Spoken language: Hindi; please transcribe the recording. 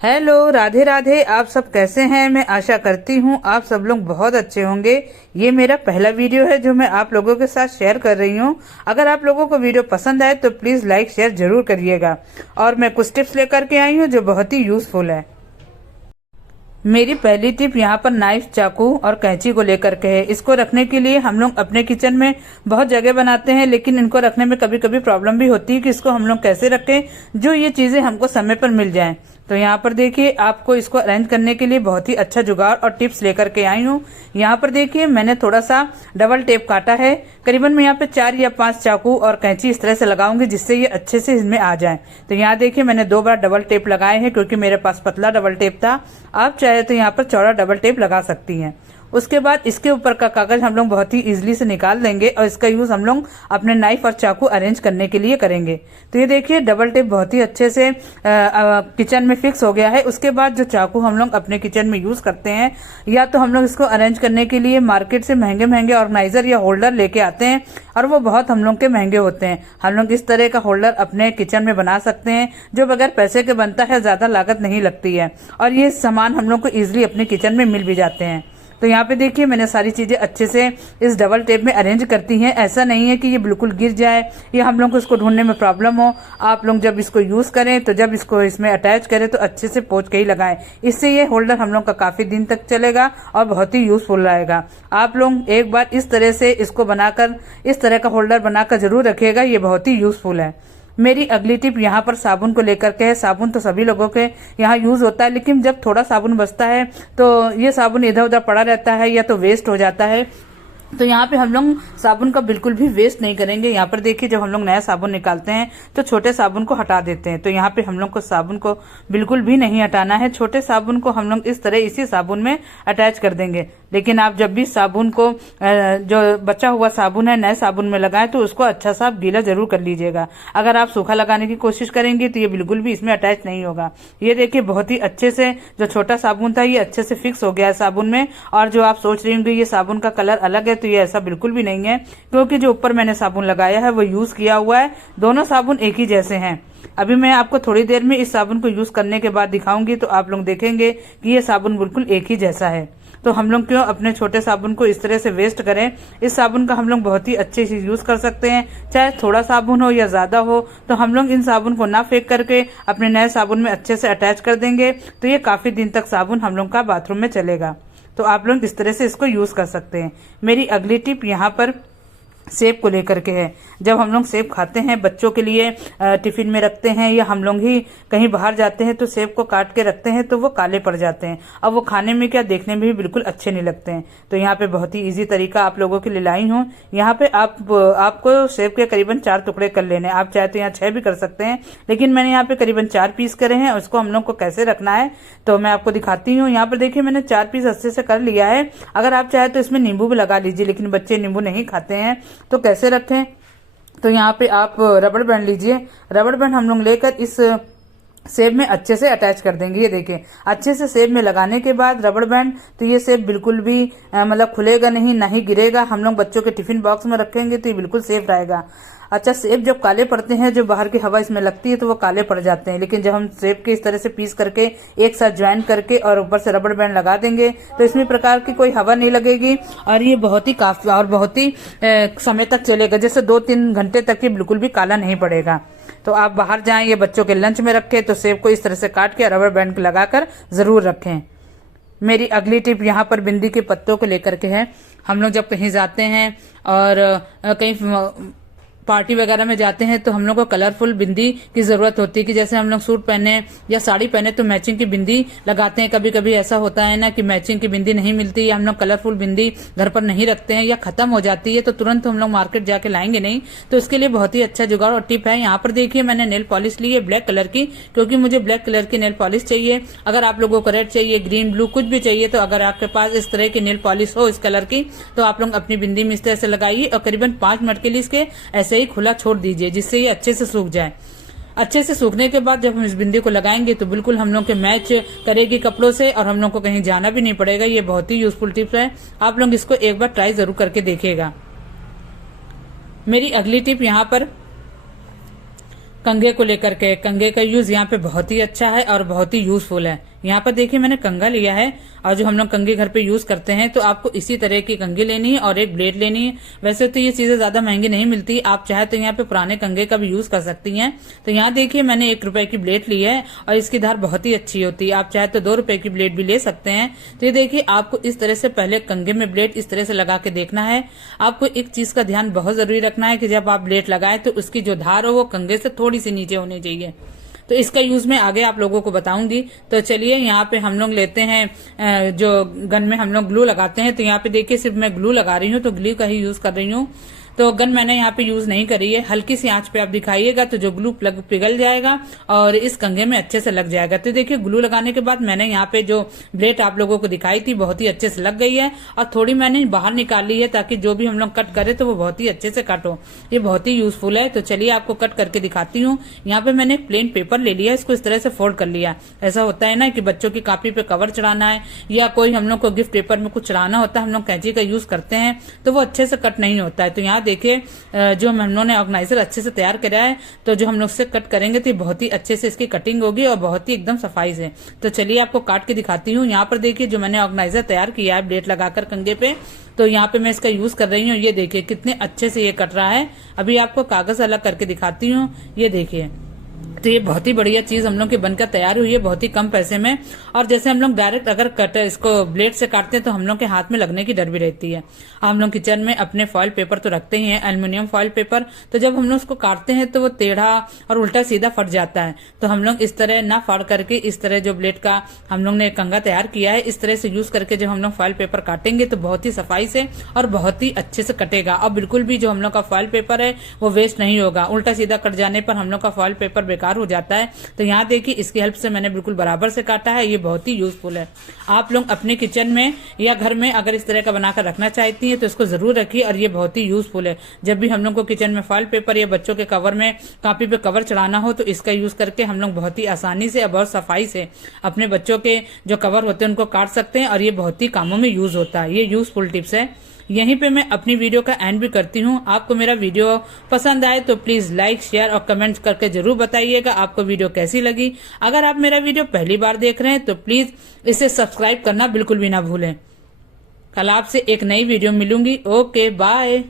हेलो, राधे राधे। आप सब कैसे हैं? मैं आशा करती हूँ आप सब लोग बहुत अच्छे होंगे। ये मेरा पहला वीडियो है जो मैं आप लोगों के साथ शेयर कर रही हूँ। अगर आप लोगों को वीडियो पसंद आए तो प्लीज लाइक शेयर जरूर करिएगा। और मैं कुछ टिप्स लेकर के आई हूँ जो बहुत ही यूजफुल है। मेरी पहली टिप यहाँ पर नाइफ, चाकू और कैंची को लेकर के है। इसको रखने के लिए हम लोग अपने किचन में बहुत जगह बनाते हैं, लेकिन इनको रखने में कभी कभी प्रॉब्लम भी होती है कि इसको हम लोग कैसे रखें जो ये चीजें हमको समय पर मिल जाएं। तो यहाँ पर देखिए, आपको इसको अरेंज करने के लिए बहुत ही अच्छा जुगाड़ और टिप्स लेकर के आई हूँ। यहाँ पर देखिए, मैंने थोड़ा सा डबल टेप काटा है। करीबन मैं यहाँ पे 4 या 5 चाकू और कैंची इस तरह से लगाऊंगी जिससे ये अच्छे से इसमें आ जाए। तो यहाँ देखिए, मैंने 2 बार डबल टेप लगाए हैं क्योंकि मेरे पास पतला डबल टेप था। आप चाहे तो यहाँ पर चौड़ा डबल टेप लगा सकती हैं। उसके बाद इसके ऊपर का कागज हम लोग बहुत ही इजीली से निकाल देंगे और इसका यूज हम लोग अपने नाइफ और चाकू अरेंज करने के लिए करेंगे। तो ये देखिए, डबल टेप बहुत ही अच्छे से किचन में फिक्स हो गया है। उसके बाद जो चाकू हम लोग अपने किचन में यूज करते हैं, या तो हम लोग इसको अरेंज करने के लिए मार्केट से महंगे महंगे ऑर्गेनाइजर या होल्डर लेके आते हैं और वो बहुत हम लोग के महंगे होते हैं। हम लोग इस तरह का होल्डर अपने किचन में बना सकते हैं जो बगैर पैसे के बनता है, ज्यादा लागत नहीं लगती है और ये सामान हम लोग को इजिली अपने किचन में मिल भी जाते हैं। तो यहाँ पे देखिए, मैंने सारी चीजें अच्छे से इस डबल टेप में अरेंज करती हैं। ऐसा नहीं है कि ये बिल्कुल गिर जाए या हम लोग को इसको ढूंढने में प्रॉब्लम हो। आप लोग जब इसको यूज करें तो जब इसको इसमें अटैच करें तो अच्छे से पोंछ के ही लगाएं। इससे ये होल्डर हम लोग का काफी दिन तक चलेगा और बहुत ही यूजफुल रहेगा। आप लोग एक बार इस तरह से इसको बनाकर, इस तरह का होल्डर बनाकर जरूर रखिएगा, ये बहुत ही यूजफुल है। मेरी अगली टिप यहाँ पर साबुन को लेकर के है। साबुन तो सभी लोगों के यहाँ यूज होता है, लेकिन जब थोड़ा साबुन बचता है तो ये साबुन इधर उधर पड़ा रहता है या तो वेस्ट हो जाता है। तो यहाँ पे हम लोग साबुन का बिल्कुल भी वेस्ट नहीं करेंगे। यहाँ पर देखिए, जब हम लोग नया साबुन निकालते हैं तो छोटे साबुन को हटा देते हैं। तो यहाँ पे हम लोग को साबुन को बिल्कुल भी नहीं हटाना है। छोटे साबुन को हम लोग इस तरह इसी साबुन में अटैच कर देंगे। लेकिन आप जब भी साबुन को, जो बचा हुआ साबुन है, नए साबुन में लगाएं तो उसको अच्छा सा गीला जरूर कर लीजिएगा। अगर आप सूखा लगाने की कोशिश करेंगे तो ये बिल्कुल भी इसमें अटैच नहीं होगा। ये देखिए, बहुत ही अच्छे से जो छोटा साबुन था ये अच्छे से फिक्स हो गया है साबुन में। और जो आप सोच रही होंगे ये साबुन का कलर अलग है, तो ये ऐसा बिल्कुल भी नहीं है, क्योंकि जो ऊपर मैंने साबुन लगाया है वो यूज किया हुआ है। दोनों साबुन एक ही जैसे हैं। अभी मैं आपको थोड़ी देर में इस साबुन को यूज करने के बाद दिखाऊंगी तो आप लोग देखेंगे कि ये साबुन बिल्कुल एक ही जैसा है। तो हम लोग क्यों अपने छोटे साबुन को इस तरह से वेस्ट करें। इस साबुन का हम लोग बहुत ही अच्छे से यूज कर सकते हैं, चाहे थोड़ा साबुन हो या ज्यादा हो। तो हम लोग इन साबुन को ना फेंक करके अपने नए साबुन में अच्छे से अटैच कर देंगे तो ये काफी दिन तक साबुन हम लोग का बाथरूम में चलेगा। तो आप लोग इस तरह से इसको यूज कर सकते हैं। मेरी अगली टिप यहाँ पर सेब को लेकर के है। जब हम लोग सेब खाते हैं, बच्चों के लिए टिफिन में रखते हैं या हम लोग ही कहीं बाहर जाते हैं तो सेब को काट के रखते हैं तो वो काले पड़ जाते हैं और वो खाने में क्या, देखने में भी बिल्कुल अच्छे नहीं लगते हैं। तो यहाँ पे बहुत ही इजी तरीका आप लोगों के लिए लाई हूँ। यहाँ पे आपको सेब के करीबन 4 टुकड़े कर लेने हैं। आप चाहे तो यहाँ 6 भी कर सकते हैं, लेकिन मैंने यहाँ पे करीबन 4 पीस करे हैं। उसको हम लोग को कैसे रखना है तो मैं आपको दिखाती हूँ। यहाँ पर देखिए, मैंने 4 पीस अच्छे से कर लिया है। अगर आप चाहे तो इसमें नींबू भी लगा लीजिए, लेकिन बच्चे नींबू नहीं खाते हैं। तो कैसे रखें, तो यहाँ पे आप रबड़ बैंड लीजिए। रबड़ बैंड हम लोग लेकर इस सेब में अच्छे से अटैच कर देंगे। ये देखिए, अच्छे से सेब में लगाने के बाद रबड़ बैंड, तो ये सेब बिल्कुल भी मतलब खुलेगा नहीं, ना ही गिरेगा। हम लोग बच्चों के टिफिन बॉक्स में रखेंगे तो ये बिल्कुल सेफ रहेगा। अच्छा, सेब जब काले पड़ते हैं, जो बाहर की हवा इसमें लगती है तो वो काले पड़ जाते हैं, लेकिन जब हम सेब के इस तरह से पीस करके एक साथ ज्वाइन करके और ऊपर से रबड़ बैंड लगा देंगे तो इसमें प्रकार की कोई हवा नहीं लगेगी और ये बहुत ही काफी और बहुत ही समय तक चलेगा। जैसे 2-3 घंटे तक ये बिल्कुल भी काला नहीं पड़ेगा। तो आप बाहर जाएं, ये बच्चों के लंच में रखें तो सेब को इस तरह से काट के रबड़ बैंड लगाकर जरूर रखें। मेरी अगली टिप यहाँ पर बिंदी के पत्तों को लेकर के है। हम लोग जब कहीं जाते हैं और कहीं पार्टी वगैरह में जाते हैं तो हम लोग को कलरफुल बिंदी की जरूरत होती है कि जैसे हम लोग सूट पहने या साड़ी पहने तो मैचिंग की बिंदी लगाते हैं। कभी कभी ऐसा होता है ना कि मैचिंग की बिंदी नहीं मिलती या हम लोग कलरफुल बिंदी घर पर नहीं रखते हैं या खत्म हो जाती है, तो तुरंत हम लोग मार्केट जाके लाएंगे नहीं। तो इसके लिए बहुत ही अच्छा जुगाड़ और टिप है। यहाँ पर देखिए, मैंने नेल पॉलिश ली है ब्लैक कलर की, क्योंकि मुझे ब्लैक कलर की नेल पॉलिश चाहिए। अगर आप लोगों को रेड चाहिए, ग्रीन, ब्लू कुछ भी चाहिए, तो अगर आपके पास इस तरह की नेल पॉलिश हो इस कलर की तो आप लोग अपनी बिंदी में इस तरह से लगाइए और करीबन 5 मिनट के लिए इसके ऐसे ही खुला छोड़ दीजिए, जिससे ये अच्छे से सूख जाए। अच्छे से सूखने के बाद जब हम इस बिंदी को लगाएंगे तो बिल्कुल हम लोग के मैच करेगी कपड़ों से और हम लोग को कहीं जाना भी नहीं पड़ेगा। ये बहुत ही यूजफुल टिप्स है। आप लोग इसको एक बार ट्राई जरूर करके देखिएगा। मेरी अगली टिप यहाँ पर कंघे को लेकर के, कंघे का यूज यहाँ पे बहुत ही अच्छा है और बहुत ही यूजफुल है। यहाँ पर देखिए मैंने कंघा लिया है और जो हम लोग कंघे घर पे यूज करते हैं तो आपको इसी तरह की कंघी लेनी है और एक ब्लेड लेनी है। वैसे तो ये चीजें ज्यादा महंगी नहीं मिलती, आप चाहे तो यहाँ पे पुराने कंघे का भी यूज कर सकती हैं। तो यहाँ देखिए मैंने 1 रुपए की ब्लेड ली है और इसकी धार बहुत ही अच्छी होती है, आप चाहे तो 2 रुपए की ब्लेड भी ले सकते हैं। तो ये देखिए आपको इस तरह से पहले कंघे में ब्लेड इस तरह से लगा के देखना है। आपको एक चीज का ध्यान बहुत जरूरी रखना है कि जब आप ब्लेड लगाए तो उसकी जो धार हो वो कंघे से थोड़ी सी नीचे होनी चाहिए। तो इसका यूज मैं आगे आप लोगों को बताऊंगी। तो चलिए यहाँ पे हम लोग लेते हैं जो गन में हम लोग ग्लू लगाते हैं। तो यहाँ पे देखिए सिर्फ मैं ग्लू लगा रही हूँ, तो ग्लू का ही यूज कर रही हूँ। तो गन मैंने यहाँ पे यूज नहीं करी है, हल्की सी आंच पे आप दिखाइएगा तो जो ग्लू प्लग पिघल जाएगा और इस कंघे में अच्छे से लग जाएगा। तो देखिए ग्लू लगाने के बाद मैंने यहाँ पे जो ब्लेड आप लोगों को दिखाई थी बहुत ही अच्छे से लग गई है और थोड़ी मैंने बाहर निकाल ली है ताकि जो भी हम लोग कट करें तो वो बहुत ही अच्छे से कट हो। ये बहुत ही यूजफुल है। तो चलिए आपको कट करके दिखाती हूँ। यहाँ पे मैंने प्लेन पेपर ले लिया, इसको इस तरह से फोल्ड कर लिया। ऐसा होता है ना कि बच्चों की कॉपी पे कवर चढ़ाना है या कोई हम लोग को गिफ्ट पेपर में कुछ चढ़ाना होता है, हम लोग कैंची का यूज करते हैं तो वो अच्छे से कट नहीं होता है। तो यहाँ देखिए जो हम लोगों ने ऑर्गेनाइजर अच्छे से तैयार करा है, तो जो हम लोग से कट करेंगे तो बहुत ही अच्छे से इसकी कटिंग होगी और बहुत ही एकदम सफाई से। तो चलिए आपको काट के दिखाती हूँ। यहाँ पर देखिए जो मैंने ऑर्गेनाइजर तैयार किया है ब्लेड लगाकर कंघे पे, तो यहाँ पे मैं इसका यूज कर रही हूँ। ये देखिए कितने अच्छे से ये कट रहा है। अभी आपको कागज अलग करके दिखाती हूँ, ये देखिए। तो ये बहुत ही बढ़िया चीज हम लोग की बनकर तैयार हुई है बहुत ही कम पैसे में। और जैसे हम लोग डायरेक्ट अगर कटर इसको ब्लेड से काटते हैं तो हम लोग के हाथ में लगने की डर भी रहती है। हम लोग किचन में अपने फॉइल पेपर तो रखते ही हैं, एल्युमिनियम फॉइल पेपर, तो जब हम लोग उसको काटते हैं तो वो टेढ़ा और उल्टा सीधा फट जाता है। तो हम लोग इस तरह ना फाड़ करके इस तरह जो ब्लेड का हम लोग ने कंघा तैयार किया है इस तरह से यूज करके जब हम लोग फॉइल पेपर काटेंगे तो बहुत ही सफाई से और बहुत ही अच्छे से कटेगा और बिल्कुल भी जो हम लोग का फॉइल पेपर है वो वेस्ट नहीं होगा। उल्टा सीधा कट जाने पर हम लोग का फॉइल पेपर बेकार हो जाता है। तो यहाँ देखिए इसकी हेल्प से मैंने बिल्कुल बराबर से काटा है। ये बहुत ही यूजफुल है। आप लोग अपने किचन में या घर में अगर इस तरह का बनाकर रखना चाहती हैं तो इसको जरूर रखिए और ये बहुत ही यूजफुल है। जब भी हम लोग को किचन में फॉइल पेपर या बच्चों के कवर में कॉपी पे कवर चढ़ाना हो तो इसका यूज करके हम लोग बहुत ही आसानी से और बहुत सफाई से अपने बच्चों के जो कवर होते हैं उनको काट सकते हैं और ये बहुत ही कामों में यूज होता है। ये यूजफुल टिप्स है। यहीं पे मैं अपनी वीडियो का एंड भी करती हूँ। आपको मेरा वीडियो पसंद आए तो प्लीज लाइक शेयर और कमेंट करके जरूर बताइएगा आपको वीडियो कैसी लगी। अगर आप मेरा वीडियो पहली बार देख रहे हैं तो प्लीज इसे सब्सक्राइब करना बिल्कुल भी ना भूलें। कल आपसे एक नई वीडियो मिलूंगी। Okay bye.